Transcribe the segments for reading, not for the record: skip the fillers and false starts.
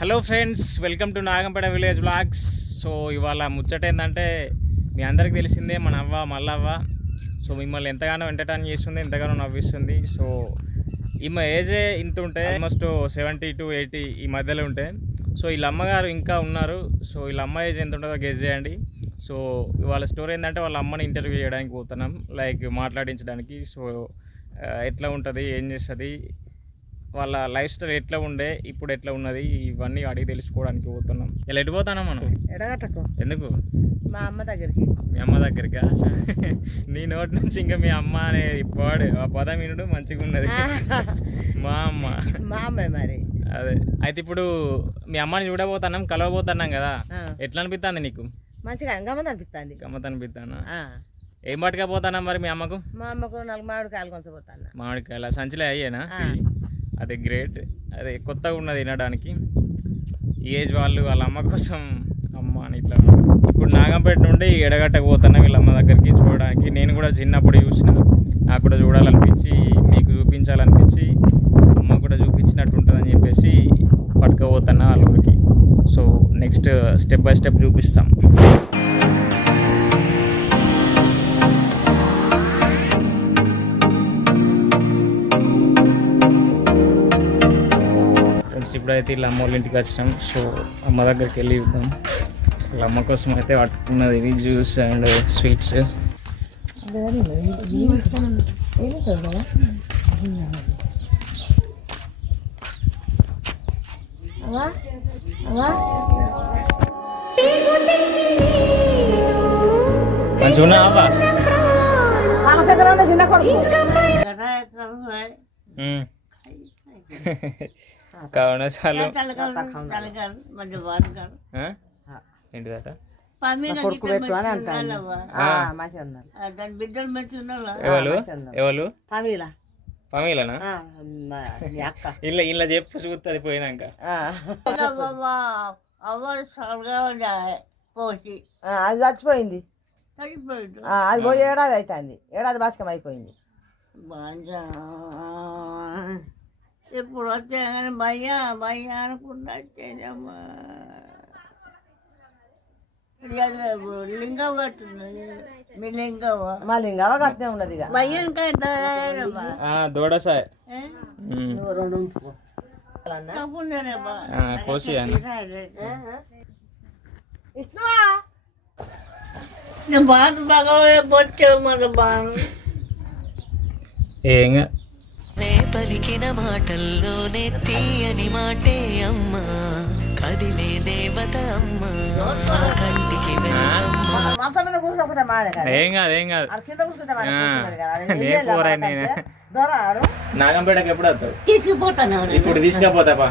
Hello friends, welcome to Nagampeta village blogs. So ఇవాళ ముచ్చట ఏంటంటే మీ అందరికి తెలిసిందే, మన అవ్వ మల్లవ్వ. సో మిమ్మల్ని ఎంతగానో ఎంటర్టైన్ చేస్తుంది, ఎంతగానో నవ్విస్తుంది. సో ఈమె ఏజే ఇంత ఉంటే ఆల్మోస్ట్ 70 to 80 ఈ మధ్యలో ఉంటే. సో వీళ్ళ అమ్మగారు ఇంకా ఉన్నారు. సో వీళ్ళ అమ్మ ఏజ్ ఎంత ఉంటుందో గెస్ చేయండి. సో వాళ్ళ స్టోరీ ఏంటంటే వాళ్ళ అమ్మని ఇంటర్వ్యూ చేయడానికి పోతున్నాం, లైక్ మాట్లాడించడానికి. సో ఎట్లా ఉంటుంది, ఏం చేస్తుంది, వాళ్ళ లైఫ్ స్టైల్ ఎట్లా ఉండే, ఇప్పుడు ఎట్లా ఉన్నది, ఇవన్నీ అడిగి తెలుసుకోవడానికి పోతున్నాం. ఇలా ఎటు పోతానా మనం? ఎడగట్టకు. ఎందుకు? మా అమ్మ దగ్గరికి. మీ అమ్మ దగ్గరికా? నీ నోటి నుంచి ఇంకా మీ అమ్మ అనే పాడు ఆ పదం వినుడు మంచిగా ఉన్నది. మా అమ్మ మరి అదే. అయితే ఇప్పుడు మీ అమ్మని చూడబోతున్నాం, కలవబోతున్నాం కదా, ఎట్లా అనిపిస్తుంది నీకు? మంచిగా గమ్మత్ అనిపిస్తుంది. గమ్మత్ అనిపిస్తానా? ఏం పట్టుకపోతానా మరి మీ అమ్మకు? మా అమ్మకు 4 మామిడికాయలు కొంచెపోతాను. మామిడికాయల సంచిలో అయ్యేనా? అదే గ్రేట్. అదే కొత్తగా ఉన్నది వినడానికి. ఈ ఏజ్ వాళ్ళు వాళ్ళ అమ్మ కోసం అమ్మ అని ఇట్లా. ఇప్పుడు నాగంపేట నుండి ఎడగట్టకు పోతున్నా వీళ్ళ అమ్మ దగ్గరికి చూడడానికి. నేను కూడా చిన్నప్పుడు చూసిన, నాకు కూడా చూడాలనిపించి, మీకు చూపించాలనిపించి, అమ్మ కూడా చూపించినట్టు ఉంటుందని చెప్పేసి పట్టుకపోతున్నా వాళ్ళ ఊరికి. So next step by step చూపిస్తాం. ఇప్పుడైతే వీళ్ళ అమ్మ వాళ్ళ ఇంటికి వచ్చినాం. సో అమ్మ దగ్గరికి వెళ్ళి ఇద్దాం. వీళ్ళ అమ్మ కోసం అయితే పట్టుకున్నది ఇది జ్యూస్ అండ్ స్వీట్స్. మంచిగా ఉన్నావా? కవనసాలు ఏంటిదట? ఎవరు? పమీలనా? ఇలా ఇలా చెప్పు చూస్తుంది పోయినాక. అది చచ్చిపోయింది. అది పోయి ఏడాది అవుతుంది. ఏడాది బాస్కం అయిపోయింది. ఇప్పుడు వచ్చే కానీ భయ్యా అనుకుంటా వచ్చేదమ్మా. లింగం కట్టున్నది. మీ లింగవ మా లింగవ కట్టే ఉన్నది. దూడసాయ ఏంగా పలికిన మాటల్లోనే తీయని మాటే అమ్మా, కదిలే దేవత అమ్మా, కంటికి ఏం కాదు ఏం కాదు. నాగంపేటకి ఎప్పుడు వస్తావు? ఇప్పుడు తీసుకపోతాపా.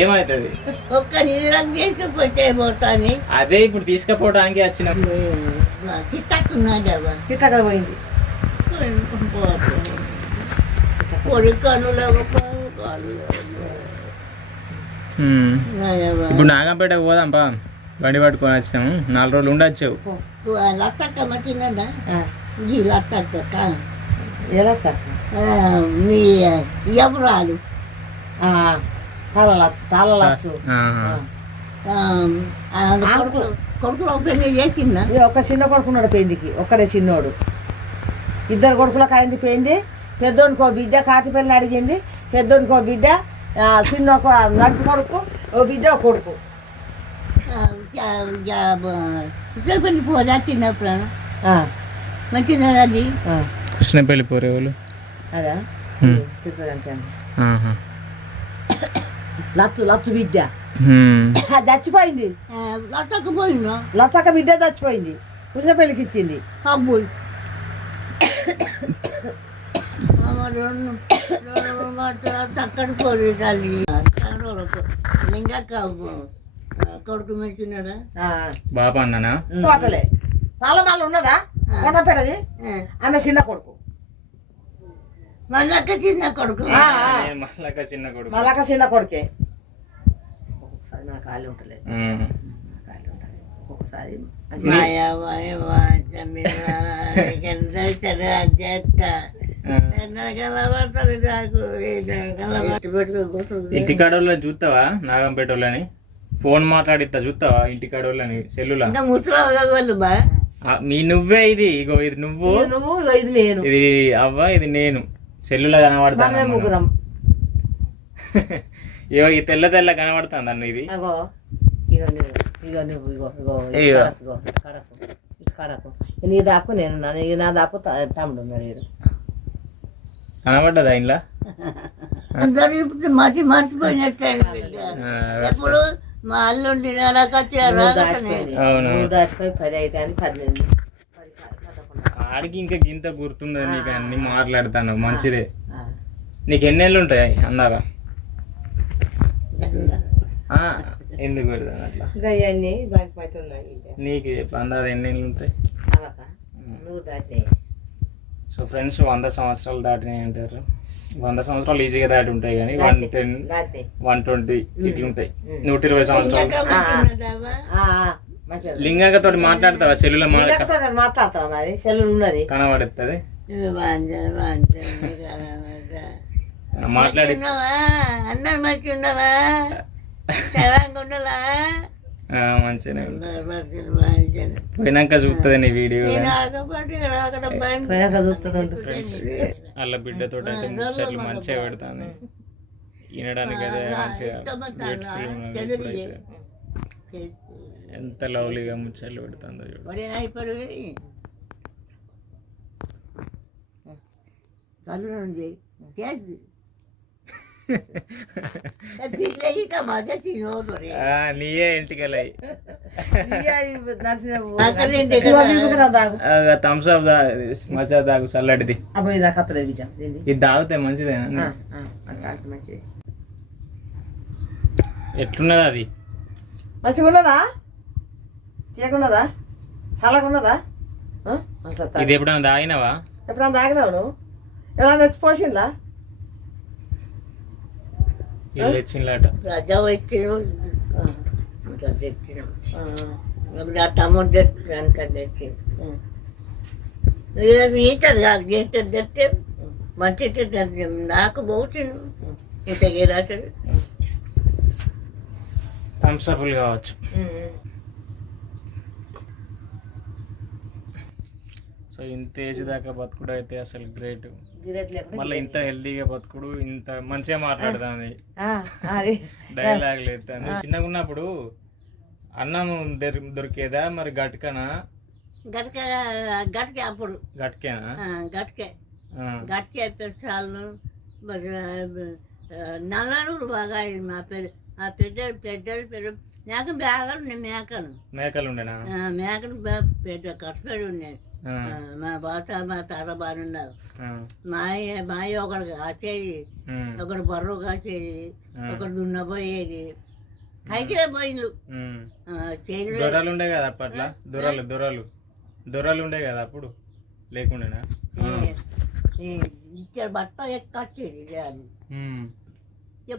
ఏమైతుంది? అదే ఇప్పుడు తీసుకపోవడానికి వచ్చిన. కిట్టక పోయింది. ఇప్పుడు నాగంపేటకు పోదాంపా, బండి పట్టుకొని వచ్చినాము. 4 రోజులు ఉండొచ్చావు. ఎవరాలు తాళలచ్చు కొడుకులు పెళ్లి చేసిందా? ఒక చిన్న కొడుకున్నాడు పెళ్లికి, ఒక్కడే చిన్నోడు. 2 కొడుకులకు అయింది పెళ్లి. పెద్దోనికో బిడ్డ కాటిపల్లిని అడిగింది. పెద్దోనికో బిడ్డ, చిన్నొక నడుపు కొడుకు, ఓ బిడ్డ ఒక కొడుకు. పెళ్లి పోదా చిన్నప్పుడు మంచిగా అది కృష్ణపల్లి పోరేవాళ్ళు. అదా లచ్చు బిడ్డ చచ్చిపోయింది. లచ్చక్క బిడ్డ చచ్చిపోయింది. కృష్ణపల్లికి ఇచ్చింది. అబ్బుల్ అక్కడ పోయి లింగక్క కొడుకు మెచ్చినాడా బాబా అన్నానా? తోటలే తాళమాల ఉన్నదా కొండపెడది. ఆమె చిన్న కొడుకు. మళ్ళక్క చిన్న కొడుకు. మళ్ళక్క చిన్న కొడుకే. ఒక్కొక్కసారి నా ఖాళీ ఉంటలేదు. ఒక్కొక్కసారి ఇంటికాడ వాళ్ళని చూస్తావా నాగంపేట వాళ్ళని ఫోన్ మాట్లాడిస్తా చూస్తావా ఇంటికాడ వాళ్ళని సెల్లులా మీ నువ్వే ఇది ఇగో ఇది నువ్వు ఇది నేను ఇది అవ్వ ఇది నేను సెల్లులా కనబడతాను ముగ్గురం ఇగో ఈ తెల్ల తెల్ల కనబడుతుంది అన్న ఇది ఇగో ఇగో నువ్వు ఇగో నువ్వు ఇగో ఇగో ఇగో. కడకు నీ దాపు నేను నా దాపు తమ్ముడు ఉన్నాడు కనబడ్డదా ఇంట్లో మర్చిపోయినట్టు ఎప్పుడు మా అల్లుండి అవును దాటిపోయి 10 అయితే అని 12 ఆడికి ఇంకా గింత గుర్తుండదు నీకు అన్ని మాట్లాడతాను మంచిదే నీకు ఎన్నేళ్ళు ఉంటాయి అందాక ఎందుకు పెడతాను అట్లా ఇంకా ఇవన్నీ దాటిపోతే ఉన్నాయి నీకు అందాక ఎన్నేళ్ళు ఉంటాయి అవక నువ్వు దాటే సో ఫ్రెండ్స్ 100 సంవత్సరాలు దాటినాయి అంటారు 100 సంవత్సరాలు ఈజీగా దాటి ఉంటాయి కానీ 110 దాటే 120 ఇట్లా ఉంటాయి 120 సంవత్సరాలు లింగక్క తోటి మాట్లాడతావా సెల్లులో మాట్లాడతావా మరి సెల్లు ఉన్నది కనబడుతుంది మాట్లాడి అందరు మంచి ఉండవా తెలంగా ఉండలా మంచిగానే పోయినాక చూస్తుంది నీ వీడియో వాళ్ళ బిడ్డతో అయితే ముచ్చట్లు మంచిగా పెడతాను వినడానికి అదే మంచిగా బ్యూటిఫుల్ ఉన్నది ఇప్పుడైతే ఎంత లవ్లీగా ముచ్చట్లు పెడుతుందో చూడు నీయే ఇంటికెళ్ళాయి థమ్స్ అప్ మజా తాగు చల్లటిది ఇది తాగితే మంచిదేనా ఎట్లున్నది అది మంచిగా ఉన్నదా చేయకున్నదా చల్లకున్నదా ఇది ఎప్పుడైనా తాగినావా ఎప్పుడన్నా తాగినావు నువ్వు ఎవరైనా తెచ్చిపోసిందా ఇల్లు తెచ్చిందట రజా వచ్చిన టమోటా తెచ్చి ఈటర్ కాదు ఈటర్ తెస్తే మంచి నాకు పోతుంది ఇంతకి రాశాడు థమ్స్ అప్లు కావచ్చు సో ఇంత ఏజ్ దాకా బతుకుడు అయితే అసలు గ్రేట్ మళ్ళీ ఇంత హెల్దీగా బతుకుడు ఇంత మంచిగా మాట్లాడదాని డైలాగ్ లేదు చిన్నగా ఉన్నప్పుడు అన్నం దొరికేదా మరి గట్కనా గట్కే అప్పుడు గట్కేనా గట్కే పెసాలను నల్లనుడు బాగా మా పెద్దలు నాకు మేకలు ఉన్నాయి మేకలు ఉండేనా మేకలు పెద్ద కష్టపడి ఉన్నాయి మా తాత బాగున్నారు మాయ ఒకడు కాచేది ఒకడు బర్రు కాచేది ఒకడు దున్నపోయేది కైకిలే పోయిండు దొరలు ఉండే కదా అప్పట్లో దొరలు ఉండే కదా అప్పుడు లేకుండేనా ఇచ్చారు బట్ట ఎక్కొచ్చేది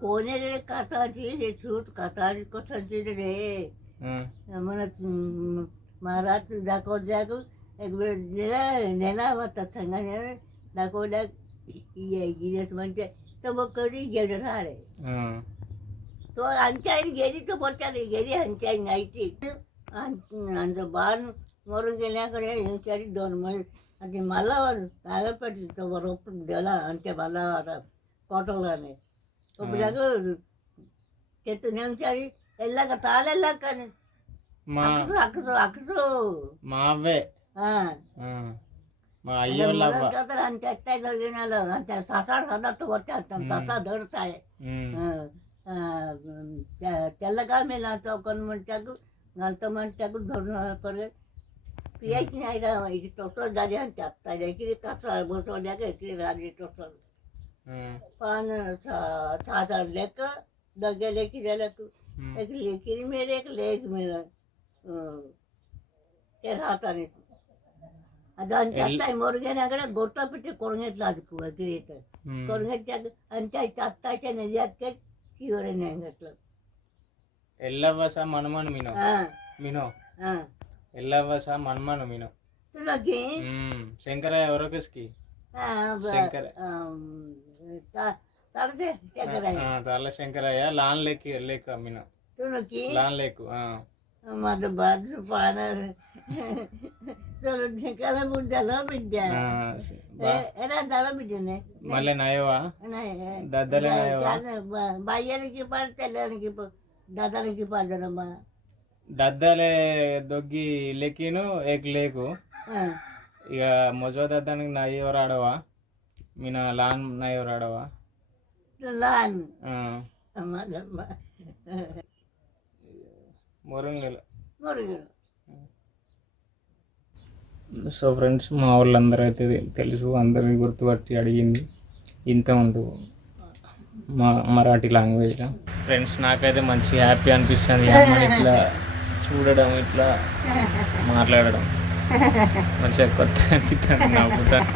కోనేరు కట్టాచి చూటు కట్టాచి కొట్టే మన మా రాత్రి దాకా నెల పట్టంగా నాకు మంచిగా ఒక్కటి గెడు రాలే తో అంచాయి గెడితో పొట్టాలి గెడి అంచాయి అయితే అంత బాగా మొరుగెళ్ళాకడే ఇంచాడు దోను అది మళ్ళా వాళ్ళు తాగపెట్టి రొప్పుడు ఎలా అంటే మళ్ళా కోటలోనే ఇప్పుడు చెట్టు నించాలి వెళ్ళాక తాళెళ్ళాక అక్కసు మా అవ్వే మా అయ్యో అంత ఎట్టాయి తినాలి అంత ససాడు సన్నట్టు కొట్టి అంత ససా దొరుకుతాయి తెల్లగా మీద కొన్ని మంటకు అంత మంటకు దొరికి ఇది టొస్టోలు దాని అని చెప్తాయి ఎక్కిరి కష్టాలు పోతాక ఎక్కిరి రాని టొస్టోలు సాధారణ లెక్క దగ్గర ఎక్కిరే లెక్క ఎక్కిరి మీద లేక మీద రాతాను దాని చెప్తాయి మురుగైనా కూడా గొట్ట పెట్టి కొరగెట్లు అదుకు ఎక్కిరి కొరగెట్టాక అంతే చెప్తాకే నెయ్యాకే తీవరైనా గట్ల ఎల్లవ్వస మనమను మీనో ఎల్లవ్వస మనమను మీనో శంకరయ్య ఎవరొకస్కి శంకర తరదే చక్కరయ్య తాళ్ళ శంకరయ్య లాన్ లేకు అమ్మిన తునకి లాన్ లేకు మద బాధ పాన కల బుడ్డలో బిడ్డ ఎలా తల బిడ్డనే మళ్ళీ నయవా దద్దలే నయవా బయ్యానికి పడి తెల్లానికి దద్దలకి పడ్డమ్మా దద్దలే దొగ్గి లెక్కిను ఏక్ లేకు ఇక మొజో దద్దానికి నయ్యవరు ఆడవా మీన లాన్ నయ్యవరు ఆడవా లాన్ మురంగలు మురుగుడు సో ఫ్రెండ్స్ మా వాళ్ళందరూ అయితే తెలుసు, అందరినీ గుర్తుపట్టి అడిగింది ఇంత ఉండు మరాఠీ లాంగ్వేజ్లో. ఫ్రెండ్స్ నాకైతే మంచి హ్యాపీ అనిపిస్తుంది అమ్మని ఇట్లా చూడడం, ఇట్లా మాట్లాడడం మంచిగా కొత్త అనిపిస్తుంది నవ్వుతాను.